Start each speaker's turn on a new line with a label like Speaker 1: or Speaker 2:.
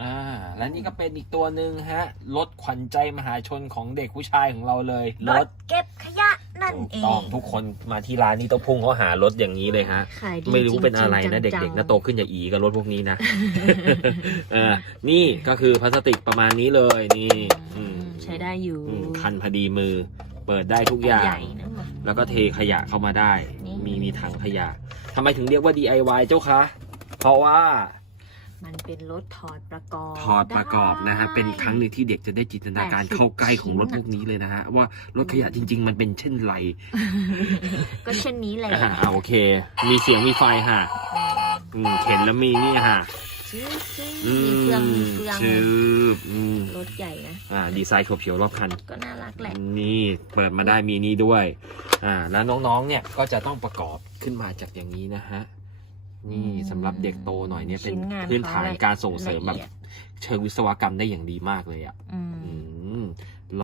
Speaker 1: อ่า และนี่ก็เป็นอีกตัวหนึ่งฮะ รถขวัญใจมหาชนของเด็กผู้ชายของเราเลย
Speaker 2: ร
Speaker 1: ร
Speaker 2: ถ
Speaker 1: ถ
Speaker 2: เก็บขยะนั่น
Speaker 1: ถูก
Speaker 2: เอ
Speaker 1: ต้อง
Speaker 2: ง
Speaker 1: ทุกคนมาที่ร้านนี่ต้องพุ่งเขาหารถอย่างนี้เลยฮะ
Speaker 2: ขายดี
Speaker 1: ไม่รู้เป็นอะไร
Speaker 2: จงๆ
Speaker 1: นะ
Speaker 2: จั
Speaker 1: เด็
Speaker 2: ง
Speaker 1: ก
Speaker 2: ๆ
Speaker 1: ๆนะโตขึ้นอย่าอีกับรถพวกนี้นะเออนี่ก็คือพลาสติกประมาณนี้เลยนี่อืม
Speaker 2: ใช้ได้อยู่
Speaker 1: อืมคันพอดีมือ เปิดได้ทุกอย่าง
Speaker 2: ใหญ่นะมัน
Speaker 1: แล้วก็เทขยะเข้ามาได้
Speaker 2: นี่
Speaker 1: มีมีถังขยะทำไมถึงเรียกว่า DIY เจ้าคะ เพราะว่า
Speaker 2: มันเป็นรถถอดประกอบ
Speaker 1: ถอดประกอบนะฮะ
Speaker 2: ได้
Speaker 1: เป็นครั้งหนึ่งที่เด็กจะได้จินตนาการ
Speaker 2: 80
Speaker 1: เข้าใกล้ของรถพวกนี้เลยนะฮะว่ารถขยะจริง ๆ มันเป็นเช่นไร
Speaker 2: ก็เช่นนี้แหละ
Speaker 1: อ่าอ่าโอเค มีเสียงมีไฟฮะอืมเข็นแล้วมีนี่ฮะ
Speaker 2: ซื้อซื้อ
Speaker 1: อื
Speaker 2: มีเฟืองมีเฟือง
Speaker 1: ชื่ออืม
Speaker 2: รถใหญ่นะ
Speaker 1: อ่า ดีไซน์ขบเขียวรอบคัน
Speaker 2: ก็น่ารักแหละ
Speaker 1: นี่เปิดมาได้มีนี่ด้วย อ่า แล้วน้องๆ เนี่ยก็จะต้องประกอบขึ้นมาจากอย่างนี้นะฮะ นี่สำหรับเด็กโตหน่อยเนี่ยเป็นพื้นฐานการส่งเสริมแบบเชิงวิศวกรรมได้อย่างดีมากเลยอะ
Speaker 2: อืม